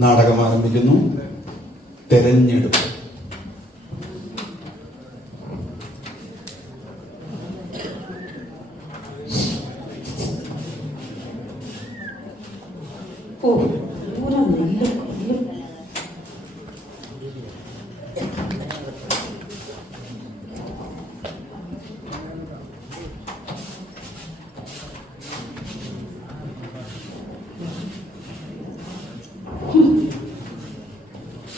നാടകം ആരംഭിക്കുന്നു. തെരഞ്ഞെടുപ്പ് ഓ പൂര നെല്ല് നെല്ല്. ഹും.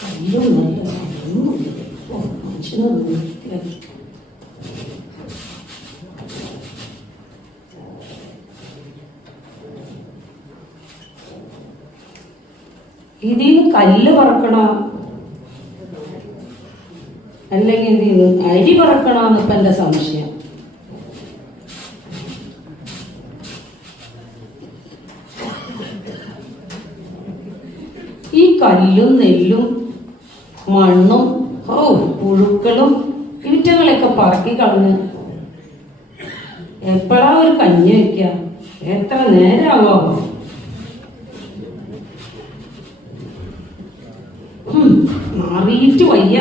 കല്ലും നെല്ലും ഒന്നുമില്ല. ഓ, മനുഷ്യനൊന്നും ഇരിക്കുകയില്ല. ഇതിന്ന് കല്ല് പറക്കണോ ഇതിന്ന് അരി പറക്കണമെന്ന് ഇപ്പൊ സംശയം? ഈ കല്ലും നെല്ലും മണ്ണും ഓ പുഴുക്കളും കീറ്റങ്ങളൊക്കെ പറക്കി കളഞ്ഞ് എപ്പോഴാ ഒരു കഞ്ഞി വെക്ക? എത്ര നേരാവോ? ഹും, മാറിയിട്ട് വയ്യ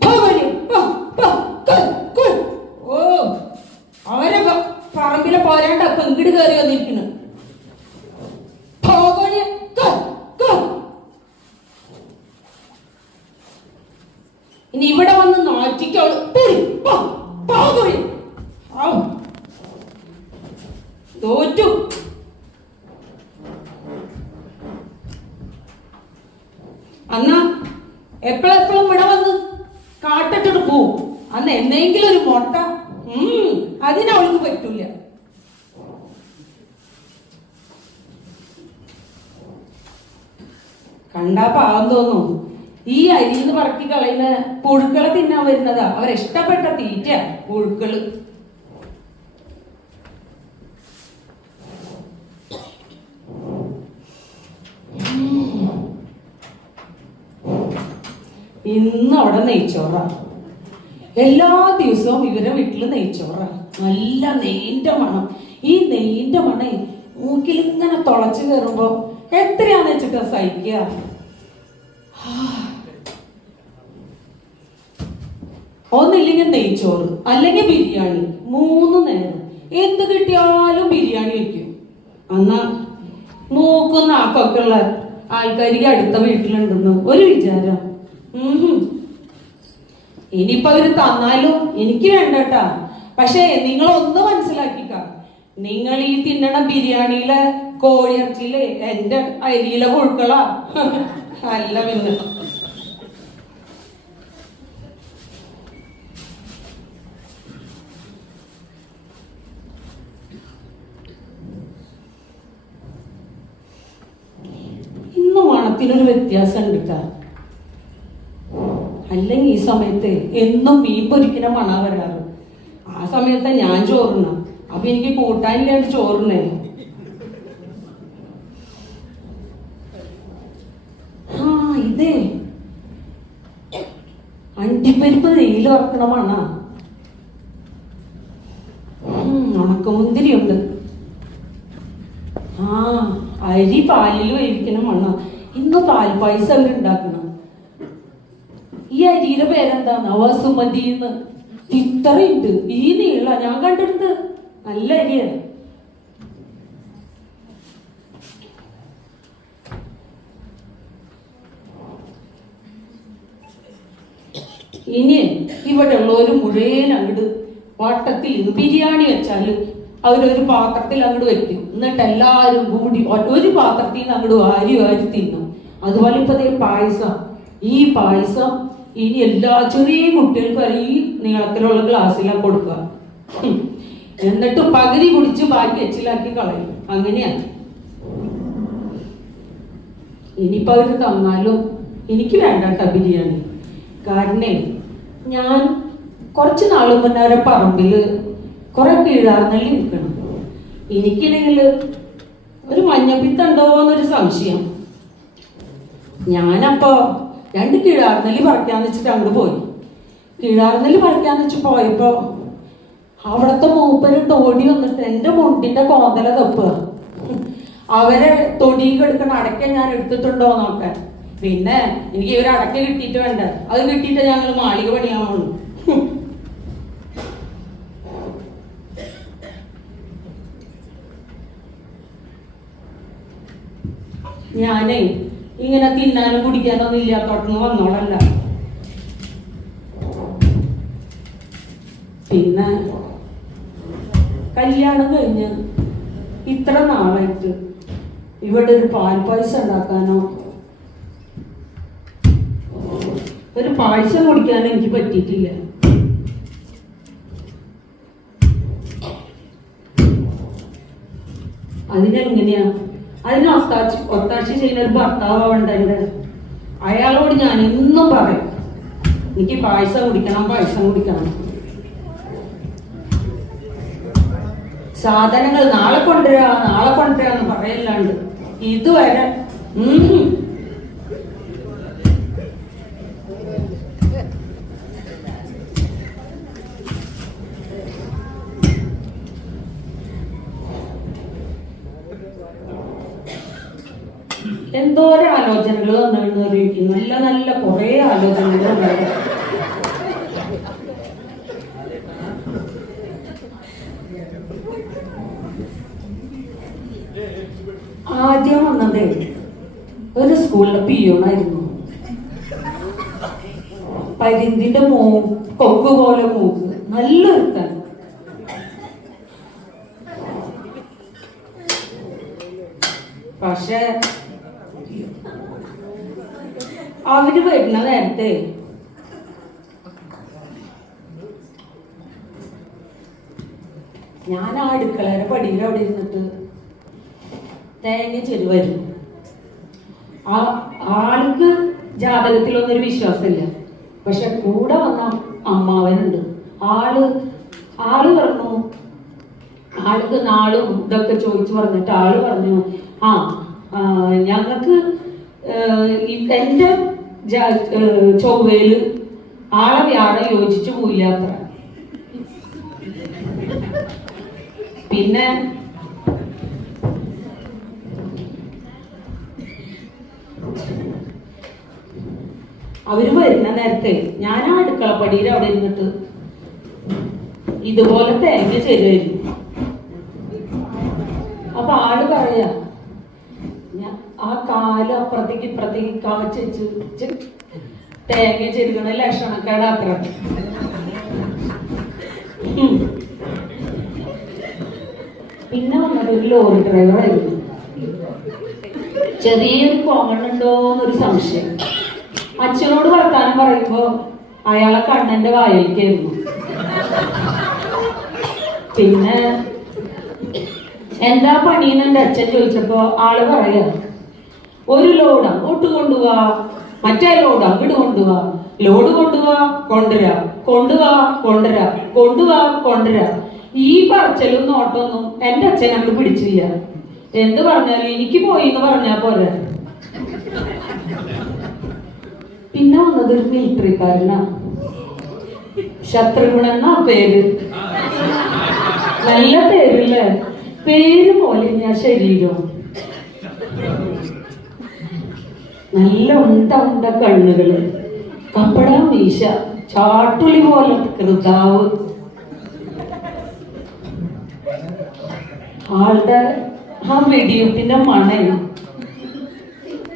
പോകരുത്. പോ, പോ, കൊൽ, കൊൽ. ഓ അവരെ പ- പറമ്പിലെ പോരാണ്ട പെങ്കിട് കയറി വന്നിരിക്കുന്നു പോകരുത്. കൊൽ, കൊൽ. ഇനി ഇവിടെ വന്ന് നാറ്റിക്കോളൂ. തോറ്റു അന്ന എപ്പോഴെപ്പോഴും ഇവിടെ വന്ന് കാട്ടിട്ടിട്ട് പോവും അന്ന് എന്നെങ്കിലും ഒരു മുട്ട ഉം, അതിനവൾക്ക് പറ്റൂല കണ്ടാ പാവം തോന്നും ഈ അരിന്ന് പറക്കി കളയുന്ന പുഴുക്കളെ തിന്നാൻ വരുന്നതാ. അവരിഷ്ടപ്പെട്ട തീറ്റ പുഴുക്കൾ. ഇന്ന് അവിടെ നെയ്ച്ചോറ. എല്ലാ ദിവസവും ഇവരെ വീട്ടിൽ നെയ്ച്ചോറ. നല്ല നെയ്യിന്റെ മണം. ഈ നെയ്യിന്റെ മണം മൂക്കിൽ ഇങ്ങനെ തുളച്ചു കയറുമ്പോ എത്രയാണെന്ന് വെച്ചിട്ടാ സഹിക്കുക? ഒന്നില്ലെങ്കിൽ നെയ്ച്ചോറ് അല്ലെങ്കിൽ ബിരിയാണി മൂന്ന് നേരം. എന്ത് കിട്ടിയാലും ബിരിയാണി വെക്കും എന്നാ നോക്കുന്ന നാക്കൊക്കെ ഉള്ള ആൾക്കാർക്ക് അടുത്ത വീട്ടിലുണ്ടെന്ന് ഒരു വിചാരം. ഇനിയിപ്പോ അവർ തന്നാലും? എനിക്ക് വേണ്ടട്ടാ. പക്ഷേ നിങ്ങൾ ഒന്ന് മനസ്സിലാക്കിക്ക. നിങ്ങൾ ഈ തിന്നണ ബിരിയാണിയിലെ കോഴിയിറച്ചിയിലെ എന്റെ അരിയിലെ കൊഴുക്കള അല്ല പിന്നെ. മണത്തിനൊരു വ്യത്യാസം ഉണ്ട്. അല്ലെങ്കിൽ ഈ സമയത്ത് എന്നും മീൻ പൊരിക്കുന്ന മണ വരാറ്. ആ സമയത്ത് ഞാൻ ചോറുണ്ണ. അപ്പൊ എനിക്ക് കൂട്ടാനില്ലാണ്ട് ചോറുണ്ണേ. ആ ഇതേ. അണ്ടിപ്പരിപ്പ് നെയ്യിൽ വറക്കണ മണ. ഉണക്കമുന്തിരിയുണ്ട്. ആ അരി പാലിൽ വേവിക്കണ മണ്ണ ഇന്ന് പാൽ പായസം അവരുണ്ടാക്കണം ഈ അരിയുടെ പേരെന്താന്ന് വസുമതിന്ന് ഇത്രയുണ്ട്. ഈ നീള ഞാൻ കണ്ടിട്ടുണ്ട്. നല്ല അരിയാണ്. ഇനി ഇവിടെ ഉള്ളവര് മുഴുവൻ അങ്ങോട്ട് വട്ടത്തിൽ ഇരുന്ന് ബിരിയാണി വെച്ചാൽ അവരൊരു പാത്രത്തിൽ അങ്ങോട്ട് വെക്കും. എന്നിട്ട് എല്ലാവരും കൂടി ഒരു പാത്രത്തിൽ നിന്ന് അങ്ങോട്ട് വാരി വാരി തിന്നും. അതുപോലെ ഇപ്പൊ ദേ പായസം. ഈ പായസം ഇനി എല്ലാ ചെറിയ കുട്ടികൾക്കും ഈ നീളത്തിലുള്ള ഗ്ലാസ്സിലാണ് കൊടുക്കുക. എന്നിട്ട് പകുതി കുടിച്ച് ബാക്കി എച്ചിലാക്കി കളയും. അങ്ങനെയാണ് ഇനിയിപ്പോ അവർ തന്നാലും എനിക്ക് വേണ്ട ബിരിയാണി. കാരണേ ഞാൻ കുറച്ച് നാൾ മുന്നേ അവരെ പറമ്പിൽ കുറെ കീഴാർന്നള്ളി നിൽക്കണം എനിക്കാണെങ്കിൽ ഒരു മഞ്ഞപ്പിത്തുണ്ടോ എന്നൊരു സംശയം. ഞാനപ്പോ രണ്ട് കീഴാർന്നല്ലി പറിക്കാന്ന് വെച്ചിട്ട് അങ്ങോട്ട് പോയി. കീഴാർന്നല്ലി പറിക്കാന്ന് വെച്ച് പോയപ്പോ അവിടത്തെ മൂപ്പര് ഓടി വന്നിട്ട് എന്റെ മുണ്ടിന്റെ കോന്തല തപ്പുക അവരെ തൊടി എടുക്കണ അടക്ക ഞാൻ എടുത്തിട്ടുണ്ടോ നോക്കാൻ പിന്നെ എനിക്ക് ഒരു അടക്ക കിട്ടിയിട്ട് വേണ്ട? അത് കിട്ടിയിട്ട് ഞങ്ങൾ മാളിക പണിയാവുള്ളൂ. പോണു ഞാനേ ഇങ്ങനെ തിന്നാനും കുടിക്കാനൊന്നും ഇല്ലാത്തോട്ടൊന്നും വന്നോളല്ല. പിന്നെ കല്യാണം കഴിഞ്ഞ് ഇത്ര നാളായിട്ട് ഇവിടെ ഒരു പാൽ പായസം ഉണ്ടാക്കാനോ? ഒരു പായസം കുടിക്കാനോ എനിക്ക് പറ്റിയിട്ടില്ല. അതിനെങ്ങനെയാ അതിന് ഒത്താച്ചി ഒത്താച്ചി ചെയ്യുന്ന ഒരു ഭർത്താവുണ്ട് അയാളോട് ഞാൻ എന്നും പറയും എനിക്ക് പായസം കുടിക്കണം പായസം കുടിക്കണം. സാധനങ്ങൾ നാളെ കൊണ്ടുവരാ നാളെ കൊണ്ടുവരാന്ന് പറയല്ലാണ്ട് ഇതുവരെ ഉം. എന്തോരം ആലോചനകൾ അറിയിക്കും നല്ല നല്ല കുറെ ആലോചനകൾ ഉണ്ടായിരുന്നു ആദ്യം വന്നത് ഒരു സ്കൂളിലെ പിയൂണായിരുന്നു. പരിന്തിന്റെ മൂ കൊക്ക് പോലെ മൂക്ക്. നല്ലൊരുത്തൻ പക്ഷെ അവർ വരുന്ന നേരത്തെ. ഞാൻ ആ അടുക്കളയുടെ പടിയിൽ അവിടെ ഇരുന്നിട്ട് തേങ്ങ ചെരുവായിരുന്നു ആ ആൾക്ക് ജാതകത്തിലൊന്നും ഒരു വിശ്വാസമില്ല. പക്ഷെ കൂടെ വന്ന അമ്മാവനുണ്ട്. ആൾ ആൾ പറഞ്ഞു ആൾക്ക് നാളും ഇതൊക്കെ ചോദിച്ചു പറഞ്ഞിട്ട് ആൾ പറഞ്ഞു ആ ഞങ്ങൾക്ക് ഏഹ്, ചൊവ്വയിൽ ആളെ വ്യാഴം യോജിച്ചു പോയില്ലാത്ത പിന്നെ? അവർ വരുന്ന നേരത്തെ ഞാൻ ആ അടുക്കളപ്പടിയിൽ അവിടെ ഇരുന്നിട്ട് ഇതുപോലെ തേങ്ങ ചെരുവായിരുന്നു അപ്പൊ ആൾ പറയാ കാൽ അപ്പുറത്തേക്ക് ഇപ്പുറത്തേക്ക് കവച്ച് വെച്ച് വെച്ച് തേങ്ങ ചെരുക്കണ ലക്ഷണക്കാട് അത്ര. പിന്നെ വന്നത് ലോറി ഡ്രൈവറായിരുന്നു ചെറിയൊരു കോമണുണ്ടോ എന്നൊരു സംശയം. അച്ഛനോട് വർത്താനം പറയുമ്പോ അയാളെ കണ്ണന്റെ വായിലേക്കായിരുന്നു. പിന്നെ എന്താ പണിന്ന് എന്റെ അച്ഛൻ ചോദിച്ചപ്പോ ആൾ പറയാ ഒരു ലോഡ് അങ്ങോട്ട് കൊണ്ടുപോവാ മറ്റേ ലോഡ് അങ്ങോട്ട് കൊണ്ടുപോവാ ലോഡ് കൊണ്ടുപോവാ കൊണ്ടുവരാ കൊണ്ടുപോവാ കൊണ്ടുവരാ കൊണ്ടുപോവാ കൊണ്ടുവരാ. ഈ പറച്ചലും നോട്ടൊന്നും എന്റെ അച്ഛൻ അങ്ങ് പിടിച്ചില്ല. എന്ത് പറഞ്ഞാലും എനിക്ക് പോയി എന്ന് പറഞ്ഞാ പോരെ. പിന്നെ വന്നത് ഒരു മിലിറ്ററിക്കാരനാ ശത്രുഘ്നൻ പേര്? നല്ല പേരില്ലേ? പേര് പോലെ ഞാൻ ശരീരം. നല്ല ഉണ്ട ഉണ്ട കണ്ണുകൾ. കപ്പട മീശ ചാട്ടുളി പോലെ കൃതാവ്. ആളുടെ ആ വെടിയുപ്പിന്റെ മണൽ.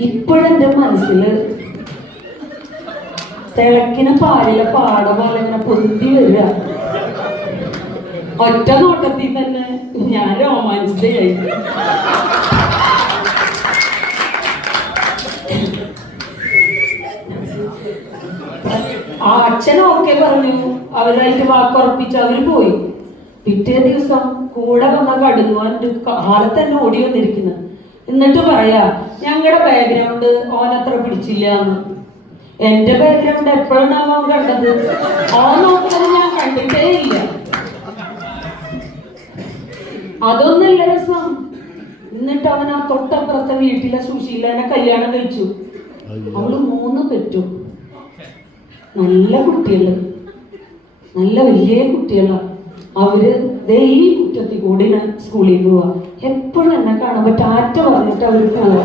ഇപ്പോഴെന്റെ മനസ്സിൽ തിളക്കിന പാലിലെ പാട പോലെ ഇങ്ങനെ പൊന്തി വരിക. ഒറ്റ നോട്ടത്തിൽ തന്നെ ഞാൻ രോമാഞ്ചിതയായി. ആ അച്ഛൻ ഓക്കെ പറഞ്ഞു അവരായിട്ട് വാക്കുറപ്പിച്ച് അവർ പോയി. പിറ്റേ ദിവസം കൂടെ വന്ന കടുങ്ങുവാൻ ആൾ തന്നെ ഓടി വന്നിരിക്കുന്നു. എന്നിട്ട് പറയാ ഞങ്ങളുടെ ബാക്ക്ഗ്രൗണ്ട് ഓനത്ര പിടിച്ചില്ല എന്ന്. എന്റെ ബാക്ക്ഗ്രൗണ്ട് എപ്പോഴാണ് അവൻ കണ്ടത്? ഓൻ നോക്കുന്നത് ഞാൻ കണ്ടിട്ടേ ഇല്ല. അതൊന്നല്ല രസം. എന്നിട്ട് അവൻ ആ തൊട്ടപ്പുറത്തെ വീട്ടിലെ സുശീലനെ കല്യാണം കഴിച്ചു. അവൾ മൂന്ന് പെറ്റു. നല്ല കുട്ടികൾ. നല്ല വലിയ കുട്ടികള. അവർ ഈ മുറ്റത്തിൽ കൂടി ഞാൻ സ്കൂളിൽ പോവാ. എപ്പോഴും എന്നെ കാണുമ്പോ ടാറ്റ പറഞ്ഞിട്ട് അവർ പോവാ.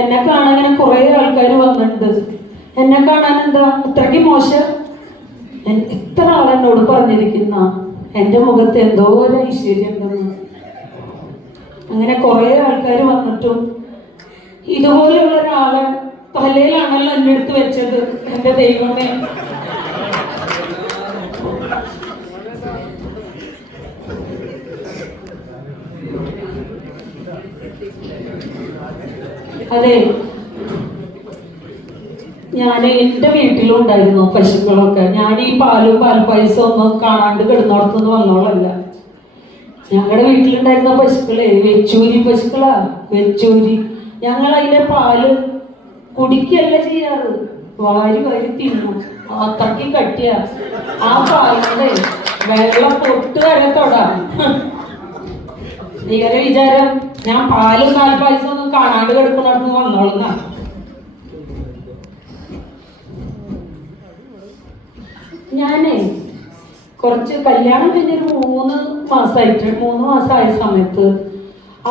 എന്നെ കാണാൻ ഇങ്ങനെ കുറെ ആൾക്കാർ വന്നിട്ടുണ്ട്. എന്നെ കാണാൻ എന്താ? അത്രയ്ക്ക് മോശം. എത്ര ആളെന്നോട് പറഞ്ഞിരിക്കുന്ന? എന്റെ മുഖത്ത് എന്തോ ഒരു ഐശ്വര്യം ഉണ്ടെന്ന്. അങ്ങനെ കുറെ ആൾക്കാർ വന്നിട്ടും ഇതുപോലെയുള്ള ഒരാളെ തലയിലാണല്ലോ എന്റെ അടുത്ത് വെച്ചത് എന്റെ ദൈവമേ. അതെ ഞാൻ എന്റെ വീട്ടിലും ഉണ്ടായിരുന്നു പശുക്കളൊക്കെ. ഞാൻ ഈ പാലും പാൽപ്പായസം ഒന്നും കാണാണ്ട് കിടന്നോടത്തുനിന്ന് വന്നോളല്ല. ഞങ്ങളുടെ വീട്ടിലുണ്ടായിരുന്ന പശുക്കളെ വെച്ചൂരി പശുക്കളാ വെച്ചൂരി. ഞങ്ങൾ അതിന്റെ പാൽ കുടിക്കല്ല ചെയ്യാറ്. വാരി വാരി തിന്നു. അത്രയ്ക്ക് കട്ടിയ. ആ പാലിന്റെ വെള്ളം പൊട്ട് വരെ തൊടാം. നീരെ വിചാരം ഞാൻ പാലും പൈസ ഒന്നും കാണാണ്ട് കിടക്കുന്നിടത്ത് വന്നോളുന്ന? ഞാനേ കുറച്ച് കല്യാണം കഴിഞ്ഞൊരു മൂന്ന് മാസമായിട്ട് മൂന്ന് മാസമായ സമയത്ത്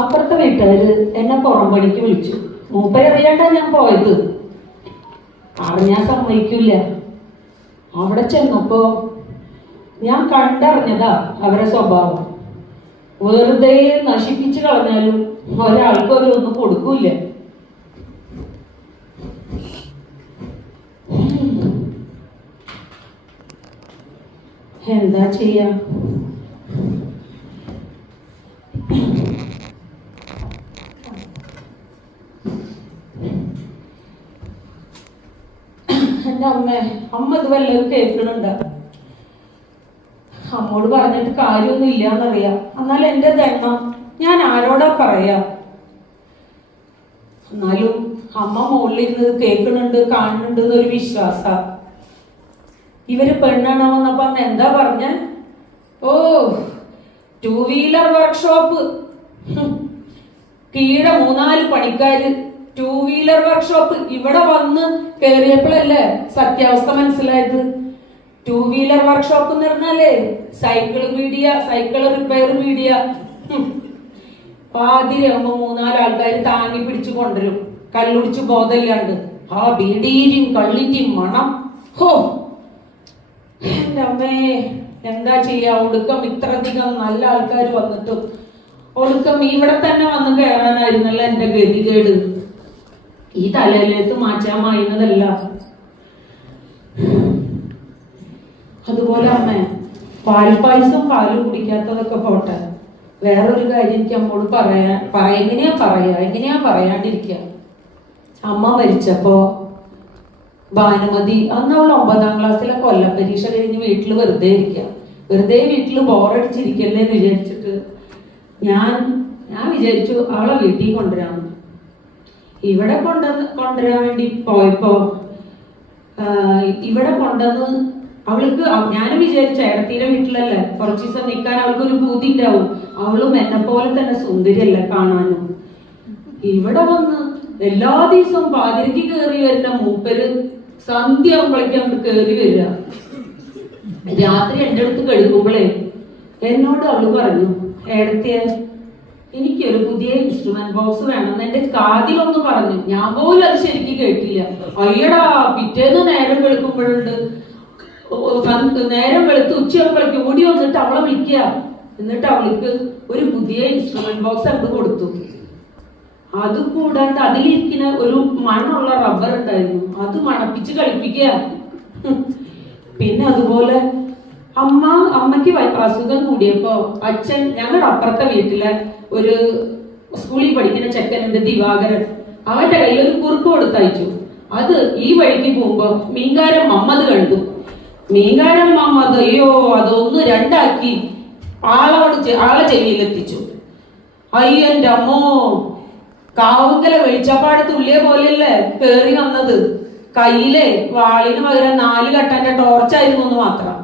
അപ്പുറത്തെ വീട്ടുകാര് എന്നെ പുറം പണിക്ക് വിളിച്ചു. മൂപ്പരെ അറിയാണ്ടാ ഞാൻ പോയത്? അറിഞ്ഞാൻ സമ്മതിക്കില്ല. അവിടെ ചെന്നപ്പോ ഞാൻ കണ്ടറിഞ്ഞതാ അവരെ സ്വഭാവം. വെറുതെ നശിപ്പിച്ചു കളഞ്ഞാലും ഒരാൾക്കും അവരൊന്നും കൊടുക്കൂല എന്താ ചെയ്യാ? എന്റെ അമ്മ അമ്മ ഇത് വല്ലതും കേൾക്കണുണ്ടോ അമ്മോട് പറഞ്ഞിട്ട് കാര്യമൊന്നും ഇല്ലാന്നറിയാം. എന്നാൽ എന്റെ ദണ്ണം ഞാൻ ആരോടാ പറയാ? എന്നാലും അമ്മ മുകളിൽ ഇരുന്ന് കേൾക്കണുണ്ട് കാണുന്നുണ്ട് എന്നൊരു വിശ്വാസ. ഇവർ പെണ്ണാണോ വന്നപ്പോ അന്ന് എന്താ പറഞ്ഞ? ഓ ടൂ വീലർ വർക്ക്ഷോപ്പ് കീഴെ മൂന്നാൽ പണിക്കാര്. ടൂ വീലർ വർക്ക്ഷോപ്പ് ഇവിടെ വന്ന് കേറിയപ്പോഴല്ലേ സത്യാവസ്ഥ മനസ്സിലായത്? ടൂ വീലർ വർക്ക്ഷോപ്പ് എന്ന് പറഞ്ഞാലേ cycle media cycle repair media പാതിരാകുമ്പോ മൂന്നാൽ ആൾക്കാർ താങ്ങി പിടിച്ചു കൊണ്ടുവരും. കല്ലുടിച്ച് ബോധമില്ലാണ്ട്. ആ ബീഡീരും കള്ളിന്റെയും മണം. ഹോ. എന്റെ അമ്മയെ എന്താ ചെയ്യാ? ഒടുക്കം ഇത്രയധികം നല്ല ആൾക്കാർ വന്നിട്ടും ഒടുക്കം ഇവിടെ തന്നെ വന്ന് കയറാനായിരുന്നല്ല എന്റെ ഗതികേട്. ഈ തലയിലേക്ക് മാറ്റാൻ മായുന്നതല്ല. അതുപോലെ അമ്മ പാൽപ്പായസം പാൽ കുടിക്കാത്തതൊക്കെ പോട്ടെ. വേറൊരു കാര്യം എനിക്ക് അമ്മോട് പറയാൻ പറയാ എങ്ങനെയാ പറയാ? എങ്ങനെയാ പറയാണ്ടിരിക്ക? അമ്മ മരിച്ചപ്പോ ഭാനുമതി അന്ന് ഒമ്പതാം ക്ലാസ്സിലെ കൊല്ല പരീക്ഷ കഴിഞ്ഞ് വീട്ടിൽ വെറുതെ ഇരിക്കുക വെറുതെ വീട്ടിൽ ബോറടിച്ചിരിക്കല്ലേ എന്ന് വിചാരിച്ചിട്ട് ഞാൻ ഞാൻ വിചാരിച്ചു അവളെ വീട്ടിൽ കൊണ്ടുവരാമെന്ന് ഇവിടെ കൊണ്ട കൊണ്ടുവരാൻ വേണ്ടി പോയപ്പോ ഇവിടെ കൊണ്ടുവന്ന് അവൾക്ക് ഞാനും വിചാരിച്ച ഏടത്തീരെ വീട്ടിലല്ലേ കുറച്ച് ദിവസം നിൽക്കാൻ അവൾക്ക് ഒരു ഭൂതി ഉണ്ടാവും അവളും എന്നെ പോലെ തന്നെ സുന്ദരിയല്ല കാണാനും. ഇവിടെ വന്ന് എല്ലാ ദിവസവും പാതിരക്ക് കയറി വരുന്ന മൂപ്പര് സന്ധ്യ ആകുമ്പോഴേക്കും അങ്ങോട്ട് കയറി വരിക. രാത്രി എന്റെ അടുത്ത് കെടുക്കുമ്പോഴേ എന്നോട് അവൾ പറഞ്ഞു ഏടത്തിയെ എനിക്കൊരു പുതിയ ഇൻസ്ട്രുമെന്റ് ബോക്സ് വേണമെന്ന് എന്റെ കാതിലൊന്ന് പറഞ്ഞു. ഞാൻ പോലും അത് ശരിക്കും കേട്ടില്ല. അയ്യടാ പിറ്റേന്ന് നേരം വെളുക്കുമ്പോഴുണ്ട്. നേരം വെളുത്ത് ഉച്ചയാകുമ്പോഴേക്ക് ഓടി വന്നിട്ട് അവളെ വിളിക്കുക. എന്നിട്ട് അവൾക്ക് ഒരു പുതിയ ഇൻസ്ട്രുമെന്റ് ബോക്സ് അങ്ങ് കൊടുത്തു. അത് കൂടാണ്ട് അതിലിരിക്കുന്ന ഒരു മണമുള്ള റബ്ബർ ഉണ്ടായിരുന്നു. അത് മണപ്പിച്ച് കളിപ്പിക്കുക പിന്നെ അതുപോലെ അമ്മ അമ്മയ്ക്ക് അസുഖം കൂടിയപ്പോ അച്ഛൻ ഞങ്ങളുടെ അപ്പുറത്തെ വീട്ടിലെ ഒരു സ്കൂളിൽ പഠിക്കുന്ന ചെക്കനുണ്ട് ദിവാകരൻ. അവന്റെ കയ്യിൽ ഒരു കുറുക്ക് കൊടുത്തയച്ചു അത് ഈ വഴിക്ക് പോകുമ്പോ മീൻകാരൻ മമ്മത് കണ്ടു. മീൻകാരൻ മമ്മത് അയ്യോ അതൊന്ന് രണ്ടാക്കി ആളോട് ആളെ ചെവിയിലെത്തിച്ചു അയ്യന്റെ അമ്മോ കാവുങ്കല വെളിച്ചപ്പാട് തുല്യ പോലെയല്ലേ കേറി വന്നത്? കയ്യിലെ വാളിന് പകരം നാല് കട്ടന്റെ ടോർച്ചായിരുന്നു എന്ന് മാത്രം.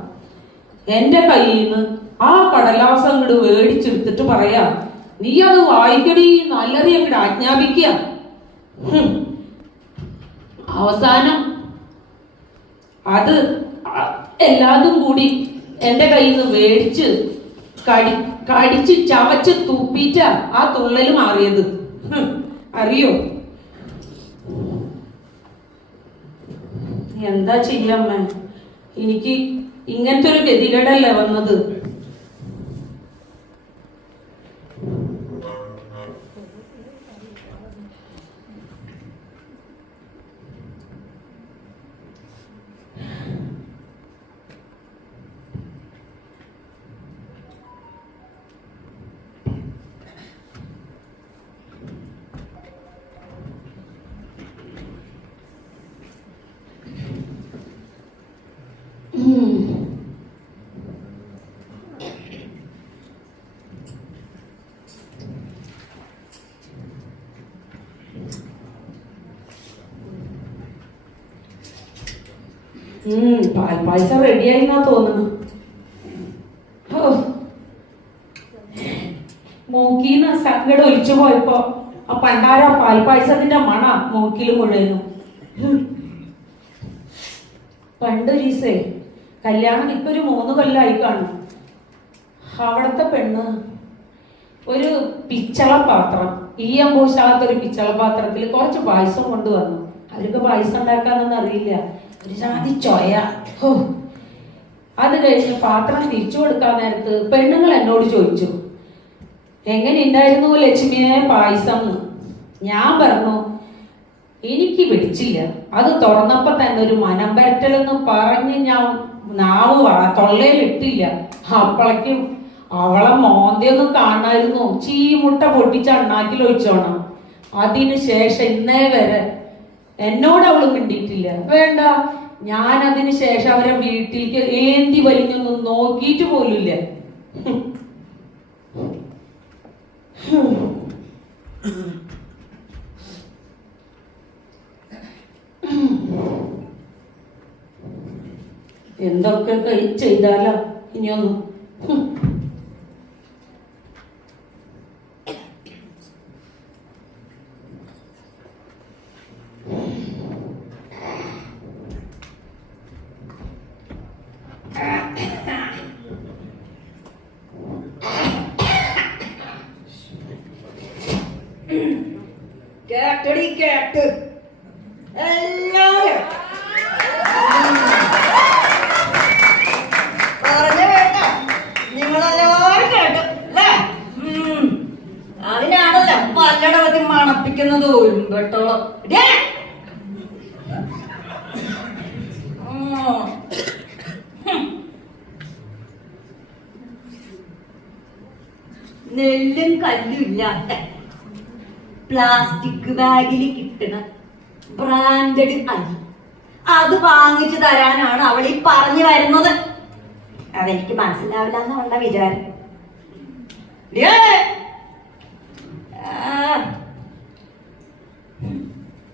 എന്റെ കയ്യിൽ നിന്ന് ആ കടലാസം അങ്ങോട്ട് മേടിച്ചെടുത്തിട്ട് പറയാ നീ അത് വായിക്കടി നല്ലത് അങ്ങോട്ട് ആജ്ഞാപിക്കുക ഹും. അവസാനം അത് എല്ലാതും കൂടി എന്റെ കയ്യിൽ നിന്ന് മേടിച്ച് കടി കടിച്ച് ചവച്ച് തുപ്പിറ്റ ആ തുള്ളൽ മാറിയത്. അറിയോ? എന്താ ചെയ്യാമ്മ എനിക്ക് ഇങ്ങനത്തെ ഒരു ഗതികേടല്ലേ വന്നത് ഉം. ഉം, പാൽപ്പായസം റെഡിയായി എന്നാ തോന്നുന്നു. മൂക്കീന്ന് സങ്കടം ഒലിച്ചു പോയപ്പോ ആ പണ്ടാര പാൽപ്പായസത്തിന്റെ മണ മൂക്കിൽ മുഴുവനും. പണ്ട് ഒരീസേ കല്യാണം ഇപ്പൊ ഒരു മൂന്ന് കൊല്ലായി കാണും. അവിടത്തെ പെണ്ണ് ഒരു പിച്ചള പാത്രം ഈ ഒരു പിച്ചള പാത്രത്തിൽ കുറച്ച് പായസം കൊണ്ടുവന്നു. അവർക്ക് പായസം ഉണ്ടാക്കാനൊന്നും അറിയില്ല. ഒരു ജാതി ചൊയ. ഹോ. അത് കഴിഞ്ഞ് പാത്രം തിരിച്ചു കൊടുക്കാൻ നേരത്ത് പെണ്ണുങ്ങൾ എന്നോട് ചോദിച്ചു എങ്ങനെ ഉണ്ടായിരുന്നു ലക്ഷ്മിയെ പായസം? ഞാൻ പറഞ്ഞു എനിക്ക് പിടിച്ചില്ല. അത് തുറന്നപ്പോ തന്നെ ഒരു മനം പരട്ടലെന്ന് പറഞ്ഞ് ഞാൻ നാവ് തൊള്ളയിലിട്ടില്ല അപ്പളക്കും അവളെ മോന്തയൊന്നും കാണായിരുന്നു. ചീമുട്ട പൊട്ടിച്ച് അണ്ണാക്കിൽ ഒഴിച്ചോണം. അതിനുശേഷം ഇന്നേ വരെ എന്നോട് അവൾ മിണ്ടിയിട്ടില്ല. വേണ്ട. ഞാൻ അതിന് ശേഷം അവരെ വീട്ടിലേക്ക് ഏന്തി വലിഞ്ഞൊന്നും നോക്കിയിട്ട് പോലുമില്ല. എന്തൊക്കെ ചെയ്താലോ? ഇനിയൊന്നും ഹും. കേട്ടടി കേട്ട് എല്ലാവരും പറഞ്ഞ കേട്ട നിങ്ങളെല്ലാവരും കേട്ടു അല്ലേ. അതിനാണല്ലോ പല്ലടവതി മണപ്പിക്കുന്നത് പോലും കേട്ടോളൂ ഡേ. ഉം. ഹും. നെല്ലും കല്ലും ഇല്ലാത്ത പ്ലാസ്റ്റിക് ബാഗിൽ കിട്ടുന്ന ബ്രാൻഡഡ് അരി അത് വാങ്ങിച്ചു തരാനാണ് അവൾ ഈ പറഞ്ഞു വരുന്നത് അതെനിക്ക് മനസ്സിലാവില്ല എന്നുള്ള വിചാരം.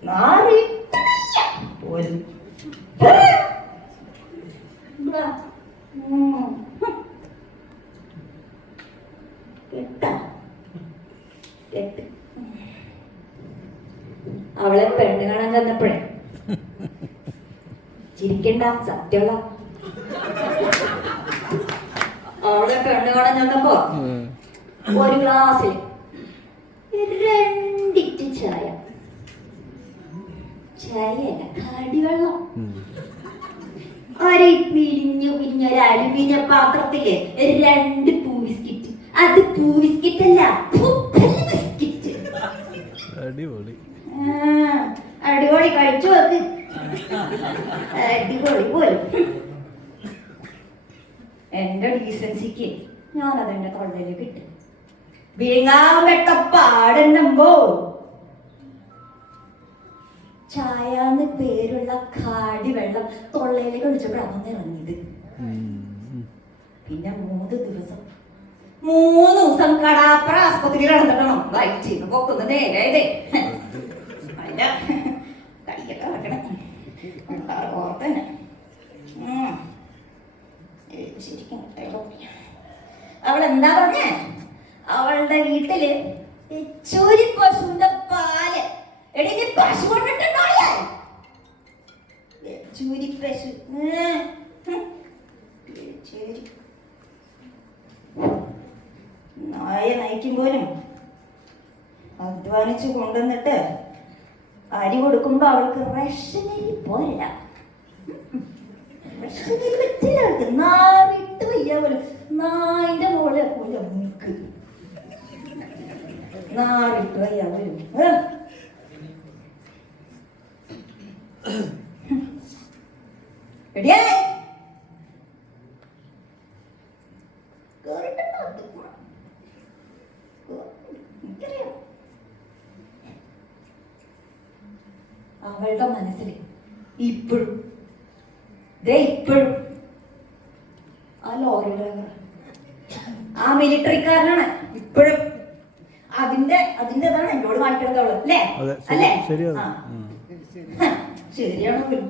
നാറിയിട്ടില്ല പോലും. ബ്രാ. ഉം. കേട്ടാ കേട്ട് അവളെ പെണ്ണ് കാണാൻ ചെന്നപ്പോഴേ ചിരിക്കണ്ട സത്യമുള്ള. അവളെ പെണ്ണ് കാണാൻ ചെന്നപ്പോ ഒരു ഗ്ലാസ്സിൽ രണ്ടിറ്റ് ചായ. ചായയല്ല കടിവെള്ളം. ഒരു പിരിഞ്ഞു പിരിഞ്ഞ ഒരു അലുമിനിയം പാത്രത്തിൽ രണ്ട് പൂ ബിസ്കിറ്റ് അത് പൂ ബിസ്കിറ്റ് അല്ല ബിസ്കിറ്റ് അടിപൊളി. അടിപൊളി. കഴിച്ചു നോക്ക്. അടിപൊളി പോലും എന്റെ ഡീസൻസിക്ക് ഞാനത് എന്റെ തൊള്ളയിൽ കിട്ടും. വിഴുങ്ങാൻ വെട്ട പാടുന്നുമ്പോ ചായാന്ന് പേരുള്ള കാടി വെള്ളം തൊള്ളയിലേക്ക് ഒഴിച്ചപ്പോഴാണ് ഇറങ്ങിയത്. പിന്നെ മൂന്ന് ദിവസം മൂന്ന് ദിവസം കടാപ്ര ആസ്പത്രിയിൽ കിടന്നിട്ടണം? വൈറ്റ് പൊക്കുന്ന നേരായതേ അല്ല വെക്കണേ. ഓർത്തന്നെ. ഓർത്ത് തന്നെ ശരിക്കും അവളെന്താ പറഞ്ഞേ? അവളുടെ വീട്ടിൽ ചൂരി പശുവിന്റെ പാൽ. എടി പശു കൊണ്ടിട്ടുണ്ടോ ചൂരി പശു. പിടിച്ചേരി. നായ നയിക്കും പോലും അധ്വാനിച്ച് കൊണ്ടുവന്നിട്ട് അരി കൊടുക്കുമ്പോ അവൾക്ക് റേഷനരി പോരാ റേഷനരി പറ്റില്ല അവൾക്ക്. നാവിട്ട് വയ്യ പോലെ നായിന്റെ പോലെ പോലെ മുക്ക് നാവിട്ട് വയ്യ പോലെ? റെഡിയായി കേറിട്ടുണ്ടോ അത്? എനിക്കറിയാം അവളുടെ മനസ്സിൽ ഇപ്പോഴും. ദേ ഇപ്പോഴും. ആ ലോറി ഡ്രൈവർ ആ മിലിറ്ററിക്കാരനാണ് ഇപ്പോഴും. അതിന്റെ അതിന്റേതാണ് എന്നോട് കാണിക്കണത് അവൾ അല്ലേ? അല്ലേ ശരിയാണ് ആ. ഉം. ഹ, ശരിയാണെങ്കിലും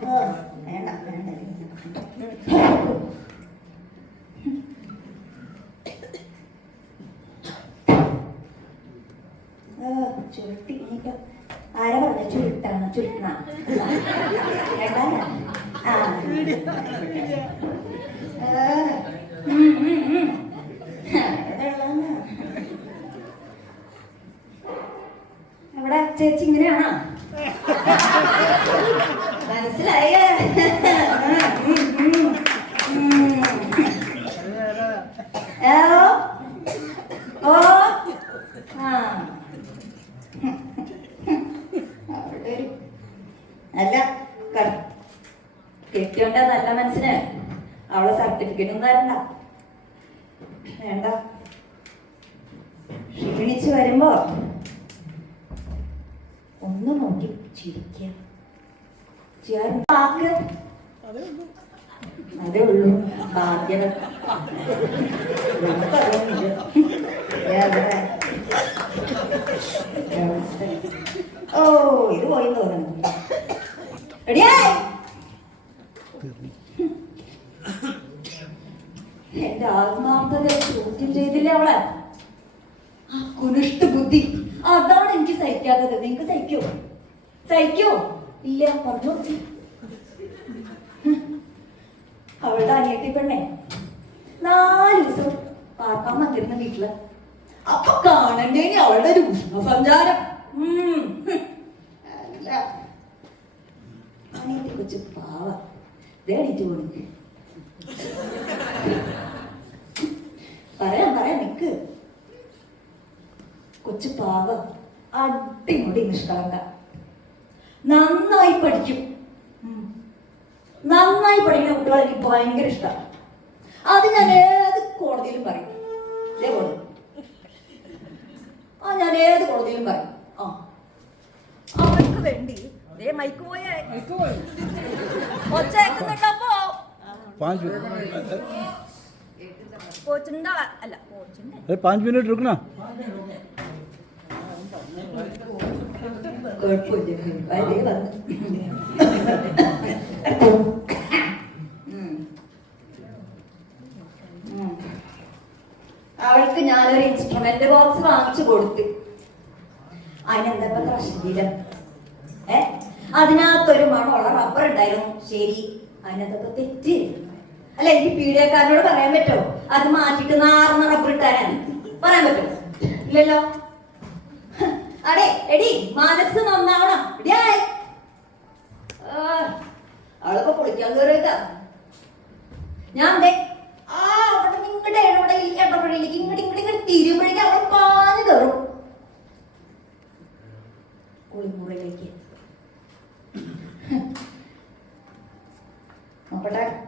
ആ, വേണ്ട വേണ്ട ആ, ചുരുട്ടി ഇനിയിപ്പോ ആരാ പറഞ്ഞ ചുരുട്ടാണ് ചുരുട്ടണ കേട്ടാ ആ ആ, ഉം, ഉം, ഉം. ഏതുള്ളതാ? അവിടെ ചേച്ചി ഇങ്ങനെയാണോ മനസ്സിലായ ഓ ആ അവിടെ ഒരു അല്ല കർ- കെട്ടിയോണ്ട നല്ല മനസ്സിന്. അവളെ സർട്ടിഫിക്കറ്റ് ഒന്നും തരണ്ട. വേണ്ട. ക്ഷീണിച്ച് വരുമ്പോ ഒന്ന് നോക്കി ചിരിക്കുക വാക്ക് അതേ ഉള്ളൂ? എവിടെ? ഓ ഇത് പോയി തോന്നുന്നു. എന്റെ ആത്മാർത്ഥത ചോദ്യം ചെയ്തില്ലേ അവളെ? ആ കുനിഷ്ട ബുദ്ധി. അതാണ് എനിക്ക് സഹിക്കാത്തത്. നിങ്ങക്ക് സഹിക്കോ? സഹിക്കോ? ഇല്ല പറഞ്ഞു അവളുടെ അനിയത്തി പെണ്ണേ നാല് ദിവസം പാർക്കാൻ വന്നിരുന്ന വീട്ടിൽ. അപ്പൊ കാണണ്ടേ അവളുടെ ഒരു സഞ്ചാരം ഉം. ഹും. അല്ല അനിയത്തി കൊച്ചു പാവ. ദേണിറ്റ് പോണി. പറയാം പറയാം നിക്ക്. കൊച്ചു പാവ. അടിമുടി നിഷ്കളങ്ക. നന്നായി പഠിക്കും. നന്നായി പഠിക്കുന്ന കുട്ടികളെ എനിക്ക് ഭയങ്കര ഇഷ്ടമാണ് അത് ഞാൻ ഏത് കോടതിയിലും പറയും. ഇതേപോലെ ആ ഞാൻ ഏത് കോടതിയിലും പറയും. ആ. അവർക്ക് വേണ്ടി ദേ മൈക്ക് പോയേ ഒച്ച കേൾക്കുന്നുണ്ടപ്പോ पाँच मिनट കോച്ചിന്റെ അല്ല കോച്ചിന്റെ अरे पाँच मिनट रुकना കുഴപ്പമില്ല അതേ വന്ന് ഉം. ഉം. അവൾക്ക് ഞാനൊരു ഇൻസ്ട്രുമെന്റ് ബോക്സ് വാങ്ങിച്ചു കൊടുത്തു അതിനെന്താ പ്രശ്നമില്ല ഏ അതിനകത്തൊരു മണമുള്ള റബ്ബർ ഉണ്ടായിരുന്നു. ശരി. അതിനകത്തൊക്കെ തെറ്റ് അല്ല എനിക്ക് പീഡിയക്കാരനോട് പറയാൻ പറ്റുമോ? അത് മാറ്റിട്ട് നാർന്ന റബ്ബർ ഇട്ടാനാണ് പറയാൻ പറ്റുമോ? ഇല്ലല്ലോ. അടേ എടി മനസ്സ് നന്നാവണം. അവളൊക്കെ പൊളിക്കാൻ കയറിയതാ ഞാൻ ദേ ആ അവിടെ നിങ്ങളുടെ ഇടപെടൽ ഇടപെടലേക്ക് ഇങ്ങോട്ട് ഇങ്ങോട്ട് ഇങ്ങോട്ട് തിരുമ്പോഴേക്ക് അവൾ പാഞ്ഞു കയറും കുളിമുറിയിലേക്ക്. ಪಟಾಕ್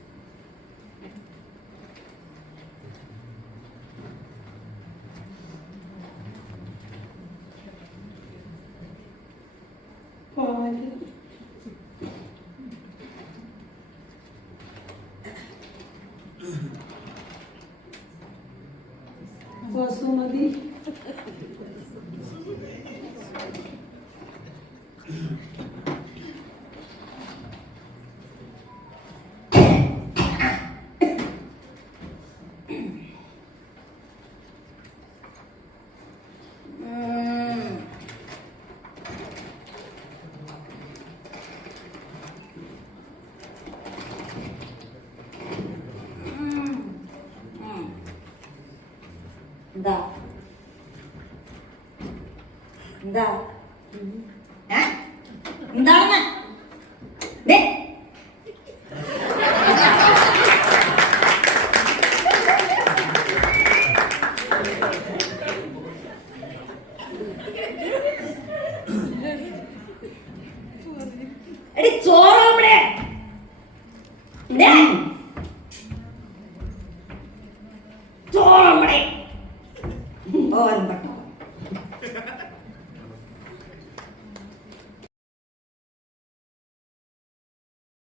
പാൽ ബസുമതി എന്താ എന്താ